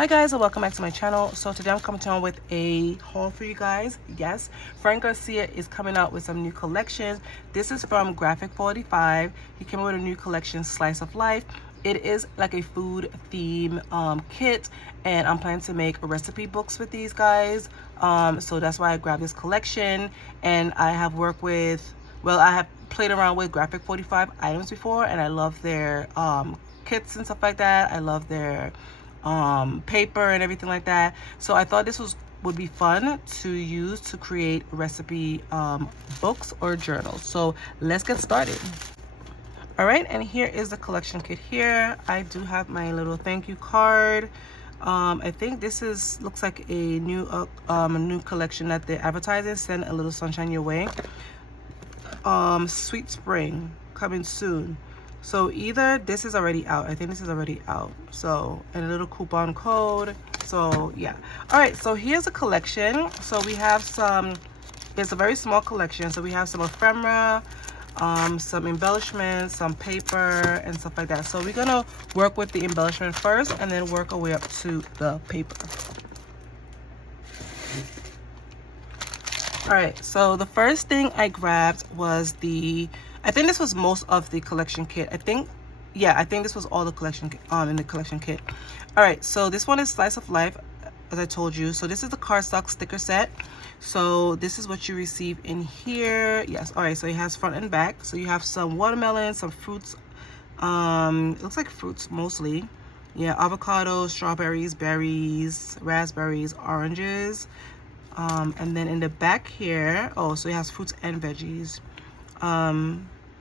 Hi guys, and welcome back to my channel. So today I'm coming on with a haul for you guys. Yes, Frank Garcia is coming out with some new collections. This is from Graphic 45. He came out with a new collection, Slice of Life. It is like a food theme kit, and I'm planning to make recipe books with these guys. So that's why I grabbed this collection. And I have worked with, well, I have played around with Graphic 45 items before, and I love their kits and stuff like that. I love their paper and everything like that. So I thought this would be fun to use to create recipe books or journals. So let's get started. All right, and here is the collection kit. Here I do have my little thank you card. I think this looks like a new collection that they're advertising. Send a little sunshine your way. Sweet spring coming soon. So either this is already out, I think this is already out, so, and a little coupon code. So yeah, all right, so here's a collection. So we have it's a very small collection. So we have some ephemera, some embellishments, some paper and stuff like that. So we're gonna work with the embellishment first and then work our way up to the paper. All right, so the first thing I grabbed was I think this was most of the collection kit. I think this was all the collection in the collection kit. All right, so this one is Slice of Life, as I told you. So this is the cardstock sticker set. So this is what you receive in here. Yes, all right, so it has front and back. So you have some watermelon, some fruits. It looks like fruits mostly. Yeah, avocados, strawberries, berries, raspberries, oranges. And then in the back here, oh, so it has fruits and veggies.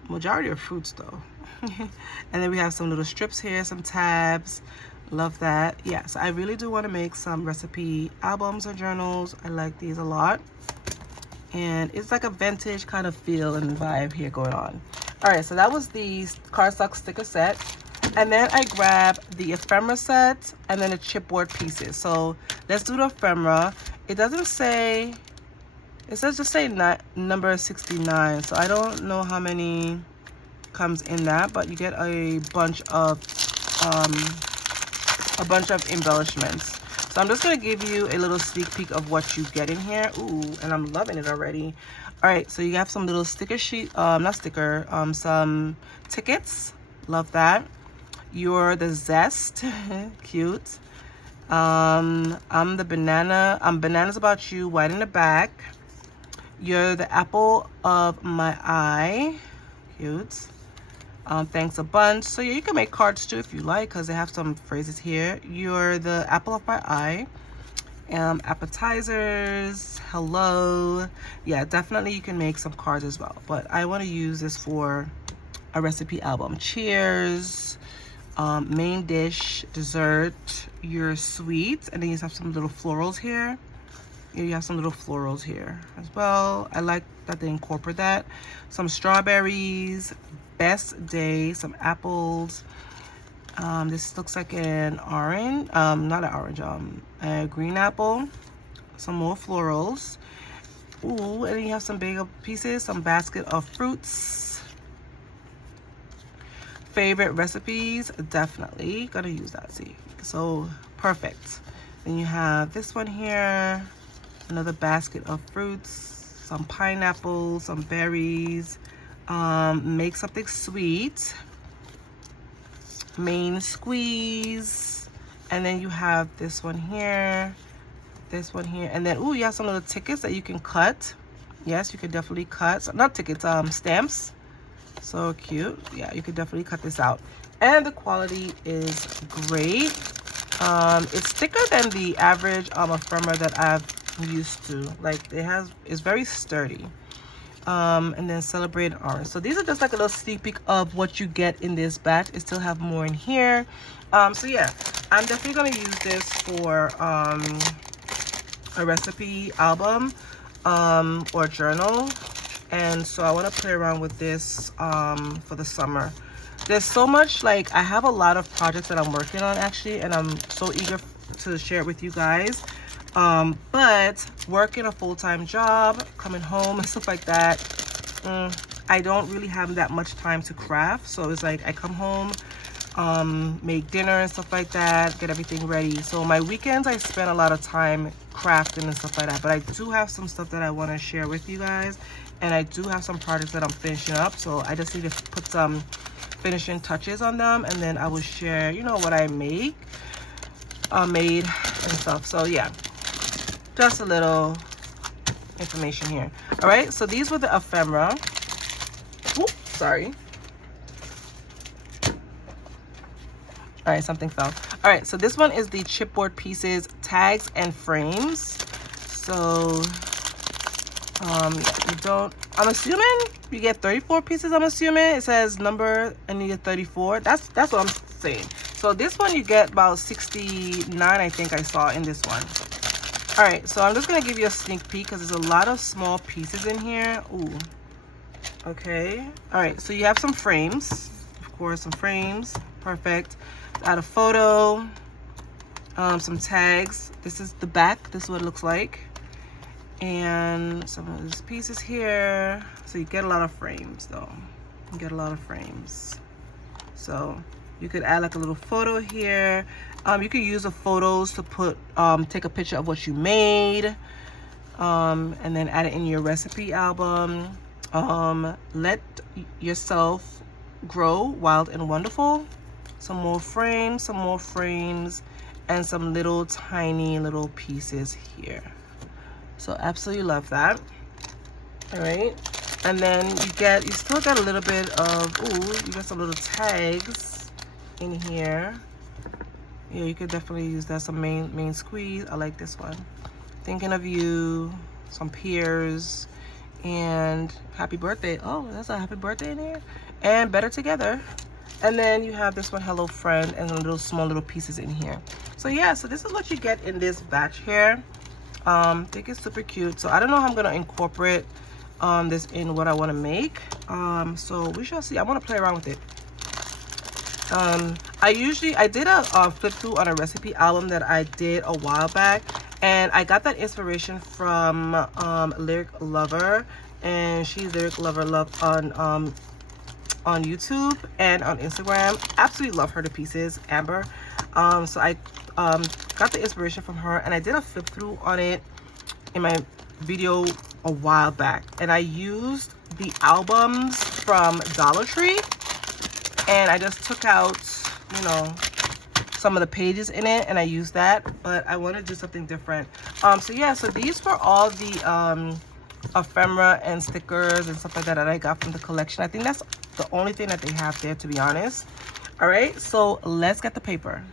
Majority of fruits though. And then we have some little strips here, some tabs. Love that. Yeah, so I really do want to make some recipe albums or journals. I like these a lot, and it's like a vintage kind of feel and vibe here going on. All right, so that was the cardstock sticker set, and then I grabbed the ephemera set and then the chipboard pieces. So let's do the ephemera. It doesn't say, it says just say number 69, so I don't know how many comes in that, but you get a bunch of embellishments. So I'm just gonna give you a little sneak peek of what you get in here. Ooh, and I'm loving it already. All right, so you have some little sticker sheet, some tickets. Love that. You're the zest, cute. I'm the banana. Bananas about you, white in the back. You're the apple of my eye, cute. Thanks a bunch. So yeah, you can make cards too if you like, because they have some phrases here. You're the apple of my eye. Appetizers, hello. Yeah, definitely you can make some cards as well, but I want to use this for a recipe album. Cheers. Main dish, dessert, your sweet, and then you have some little florals here. You have some little florals here as well. I like that they incorporate that. Some strawberries, best day, some apples. This looks like an orange, not an orange, a green apple. Some more florals. Ooh, and then you have some bagel pieces, some basket of fruits. Favorite recipes, definitely gonna use that. See, so perfect. Then you have this one here, another basket of fruits, some pineapples, some berries. Make something sweet, main squeeze, and then you have this one here, and then ooh, you have some little tickets that you can cut. Yes, you can definitely cut. So, not tickets, stamps. So cute. Yeah, you could definitely cut this out, and the quality is great. It's thicker than the average ephemera that I've used to. Like, it's very sturdy. And then celebrate orange. So these are just like a little sneak peek of what you get in this batch. It still have more in here. So yeah, I'm definitely gonna use this for a recipe album or journal. And so I want to play around with this for the summer. There's so much, like, I have a lot of projects that I'm working on actually, and I'm so eager to share it with you guys. But working a full-time job, coming home and stuff like that, I don't really have that much time to craft. So it's like I come home, make dinner and stuff like that, get everything ready. So my weekends I spend a lot of time crafting and stuff like that, but I do have some stuff that I want to share with you guys, and I do have some projects that I'm finishing up, so I just need to put some finishing touches on them, and then I will share, you know, what I made and stuff. So yeah, just a little information here. All right, so these were the ephemera. Oops, sorry. All right, something fell. All right, so this one is the chipboard pieces, tags, and frames. So you don't, I'm assuming you get 34 pieces. I'm assuming it says number and you get 34. That's what I'm saying. So this one you get about 69, I think I saw in this one. All right, so I'm just gonna give you a sneak peek because there's a lot of small pieces in here. Ooh, okay. All right, so you have some frames, of course, some frames. Perfect. Add a photo, some tags. This is the back. This is what it looks like. And some of these pieces here. So you get a lot of frames though. You get a lot of frames. So you could add like a little photo here. You could use the photos to put, take a picture of what you made, and then add it in your recipe album. Let yourself grow wild and wonderful. Some more frames, and some little tiny little pieces here. So absolutely love that. All right, and then you still got a little bit of, you got some little tags in here. Yeah, you could definitely use that. Some main squeeze. I like this one. Thinking of you, some peers, and happy birthday. Oh, that's a happy birthday in here. And better together. And then you have this one, hello friend, and the small little pieces in here. So yeah, so this is what you get in this batch here. I think it's super cute. So I don't know how I'm gonna incorporate this in what I want to make. So we shall see. I want to play around with it. I did a flip through on a recipe album that I did a while back, and I got that inspiration from Lyric Lover, and she's Lyric Lover Love on YouTube and on Instagram. Absolutely love her to pieces, Amber. So I got the inspiration from her, and I did a flip through on it in my video a while back, and I used the albums from Dollar Tree, and I just took out, you know, some of the pages in it, and I used that, but I want to do something different. So yeah, so these were all the ephemera and stickers and stuff like that that I got from the collection. I think that's the only thing that they have there, to be honest. All right, so let's get the paper.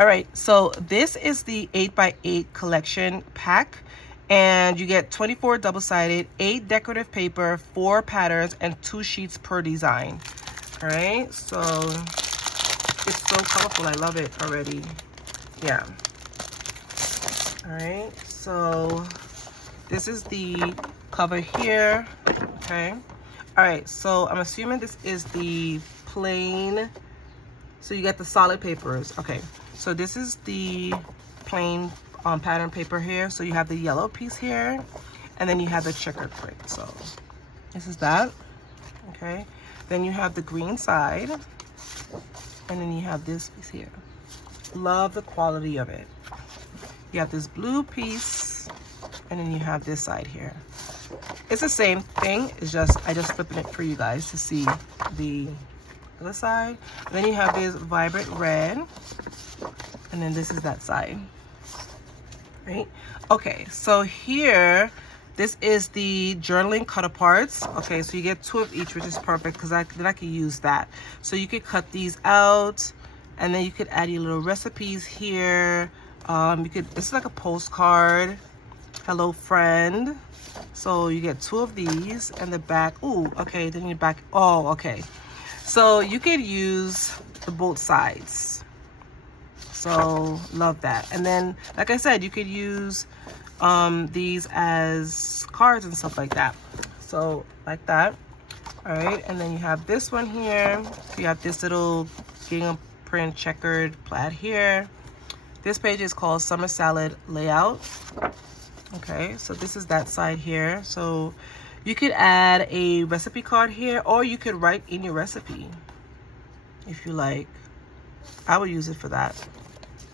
All right, so this is the 8x8 collection pack, and you get 24 double-sided, 8 decorative paper, 4 patterns, and 2 sheets per design. All right, so it's so colorful. I love it already. Yeah. All right, so this is the cover here. Okay. All right, so I'm assuming this is the plain. So you get the solid papers. Okay, so this is the plain pattern paper here. So you have the yellow piece here, and then you have the checkered print. So this is that. Okay, then you have the green side, and then you have this piece here. Love the quality of it. You have this blue piece, and then you have this side here. It's the same thing. It's just I just flipping it for you guys to see the other side. And then you have this vibrant red, and then this is that side. Right? Okay, so here, this is the journaling cut aparts. Okay, so you get 2 of each, which is perfect because then I can use that. So you could cut these out, and then you could add your little recipes here. You could, this is like a postcard. Hello friend. So you get 2 of these, and the back. Ooh, okay, then your back. Oh, okay. So you could use the both sides. So love that. And then, like I said, you could use these as cards and stuff like that. So like that. All right, and then you have this one here. You have this little gingham print checkered plaid here. This page is called Summer Salad Layout. Okay, so this is that side here. So You could add a recipe card here, or you could write in your recipe if you like. I would use it for that.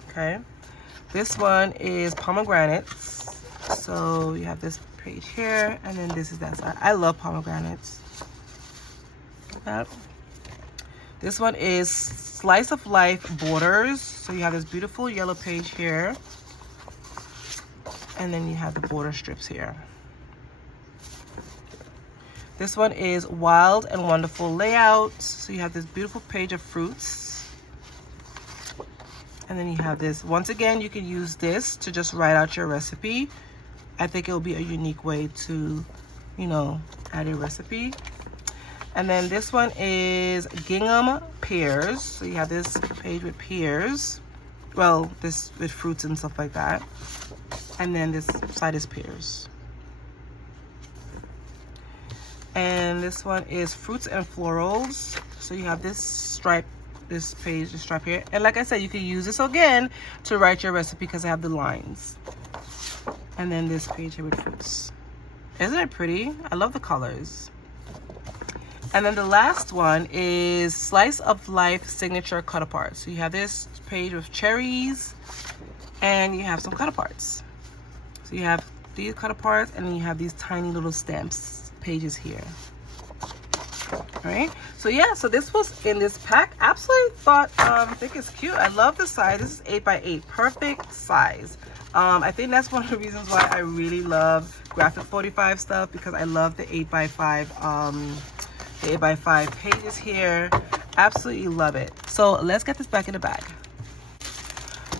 Okay. This one is pomegranates. So you have this page here, and then this is that side. I love pomegranates. Yep. This one is slice of life borders. So you have this beautiful yellow page here, and then you have the border strips here. This one is wild and wonderful layout. So you have this beautiful page of fruits. And then you have this. Once again, you can use this to just write out your recipe. I think it will be a unique way to, you know, add a recipe. And then this one is gingham pears. So you have this page with pears. Well, this with fruits and stuff like that. And then this side is pears. And this one is fruits and florals. So you have this stripe, this page, this stripe here. And like I said, you can use this again to write your recipe because I have the lines. And then this page here with fruits. Isn't it pretty? I love the colors. And then the last one is slice of life signature cut apart. So you have this page with cherries, and you have some cut aparts. So you have these cut aparts, and then you have these tiny little stamps pages here. All right, so yeah, so this was in this pack. Absolutely think it's cute. I love the size. This is 8x8, perfect size. I think that's one of the reasons why I really love graphic 45 stuff, because I love the 8x5 the 8x5 pages here. Absolutely love it. So let's get this back in the bag.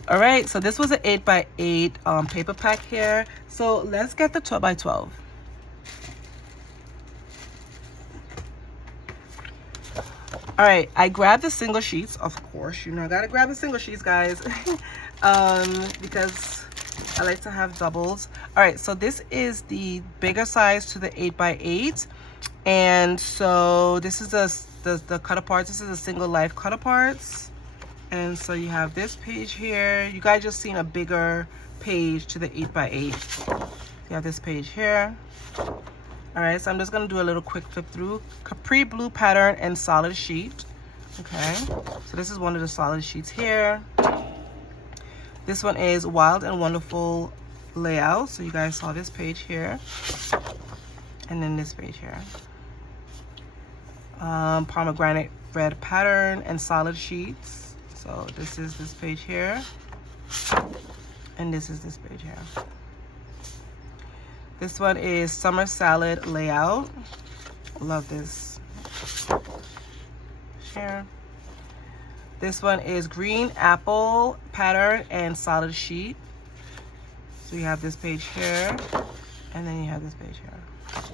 All right, so this was an 8x8 paper pack here. So let's get the 12x12. All right, I grabbed the single sheets, of course. You know, I gotta grab the single sheets, guys, because I like to have doubles. All right, so this is the bigger size to the 8x8, and so this is the cut aparts. This is a single life cut aparts, and so you have this page here. You guys just seen a bigger page to the 8x8. You have this page here. All right, so I'm just gonna do a little quick flip through. Capri blue pattern and solid sheet. Okay, so this is one of the solid sheets here. This one is wild and wonderful layout. So you guys saw this page here, and then this page here. Pomegranate red pattern and solid sheets. So this is this page here, and this is this page here. This one is summer salad layout. Love this. Share. This one is green apple pattern and solid sheet. So you have this page here, and then you have this page here.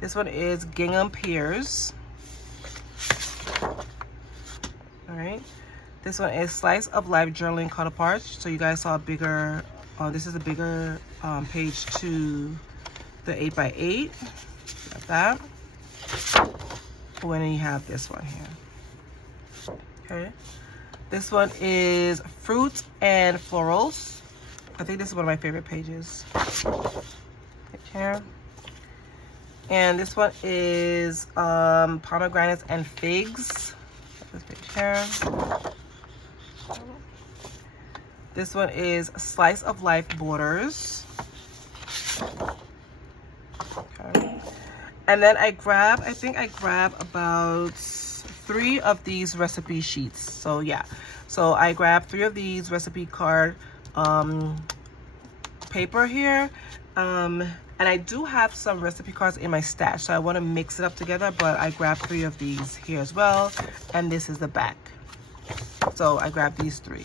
This one is gingham pears. All right. This one is slice of life journaling cut apart. So you guys saw a bigger, this is a bigger page to the 8x8, like that. And then you have this one here. Okay, this one is fruits and florals. I think this is one of my favorite pages. Right here. And this one is pomegranates and figs. This page here. This one is slice of life borders. Okay. And then I think I grab about 3 of these recipe sheets. So yeah, so I grabbed 3 of these recipe card paper here. And I do have some recipe cards in my stash, so I want to mix it up together, but I grabbed 3 of these here as well. And this is the back. So I grabbed these 3.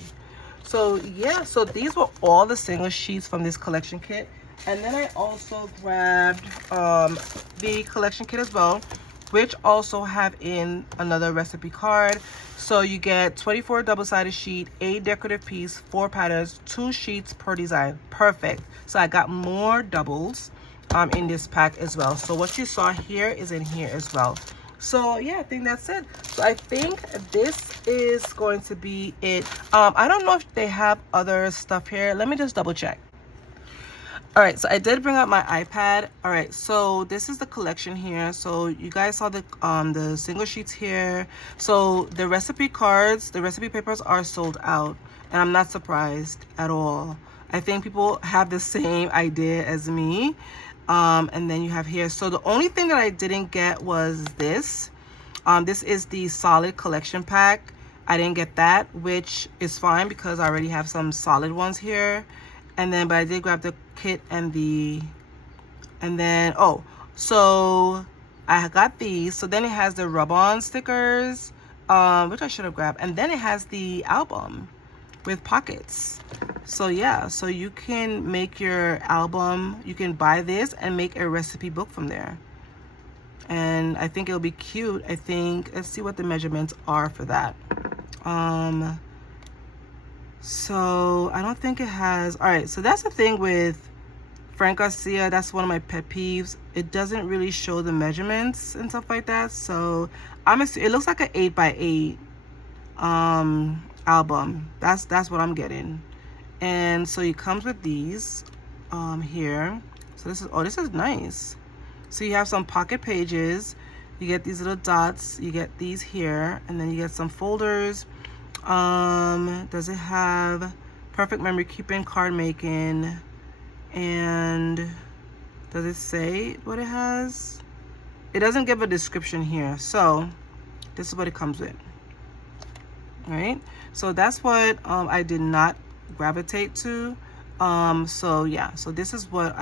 So yeah, so these were all the single sheets from this collection kit. And then I also grabbed the collection kit as well, which also have in another recipe card. So you get 24 double-sided sheet, 8 decorative piece, 4 patterns, 2 sheets per design. Perfect. So I got more doubles in this pack as well. So what you saw here is in here as well. So yeah, I think that's it. So I think this is going to be it. I don't know if they have other stuff here. Let me just double check. All right, so I did bring out my iPad. All right, so this is the collection here. So you guys saw the single sheets here. So the recipe cards, the recipe papers are sold out, and I'm not surprised at all. I think people have the same idea as me. And then you have here. So the only thing that I didn't get was this. This is the solid collection pack. I didn't get that, which is fine because I already have some solid ones here. And then, but I did grab the kit and then, oh, so I got these. So then it has the rub-on stickers, which I should have grabbed. And then it has the album with pockets. So yeah, so you can make your album, you can buy this and make a recipe book from there. And I think it'll be cute. I think, let's see what the measurements are for that. So I don't think it has, all right, so that's the thing with Frank Garcia. That's one of my pet peeves. It doesn't really show the measurements and stuff like that. So I'm assuming it looks like an 8x8 album. That's what I'm getting. And so it comes with these here. So this is, oh, this is nice. So you have some pocket pages, you get these little dots, you get these here, and then you get some folders. Does it have perfect memory keeping, card making, and does it say what it has? It doesn't give a description here. So this is what it comes with. All right, so that's what I did not gravitate to. So yeah, so this is what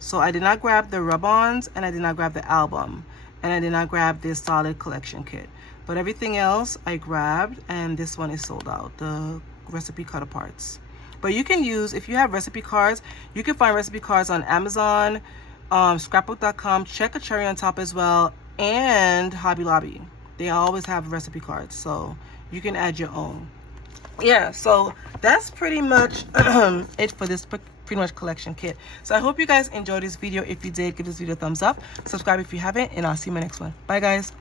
so I did not grab the rub-ons, and I did not grab the album, and I did not grab this solid collection kit, but everything else I grabbed, and this one is sold out, the recipe cut aparts. But you can use, if you have recipe cards, you can find recipe cards on Amazon, scrapbook.com, check a cherry on top as well, and Hobby Lobby. They always have recipe cards, so you can add your own. Yeah, so that's pretty much it for this pretty much collection kit. So I hope you guys enjoyed this video. If you did, give this video a thumbs up, subscribe if you haven't, and I'll see you in my next one. Bye guys.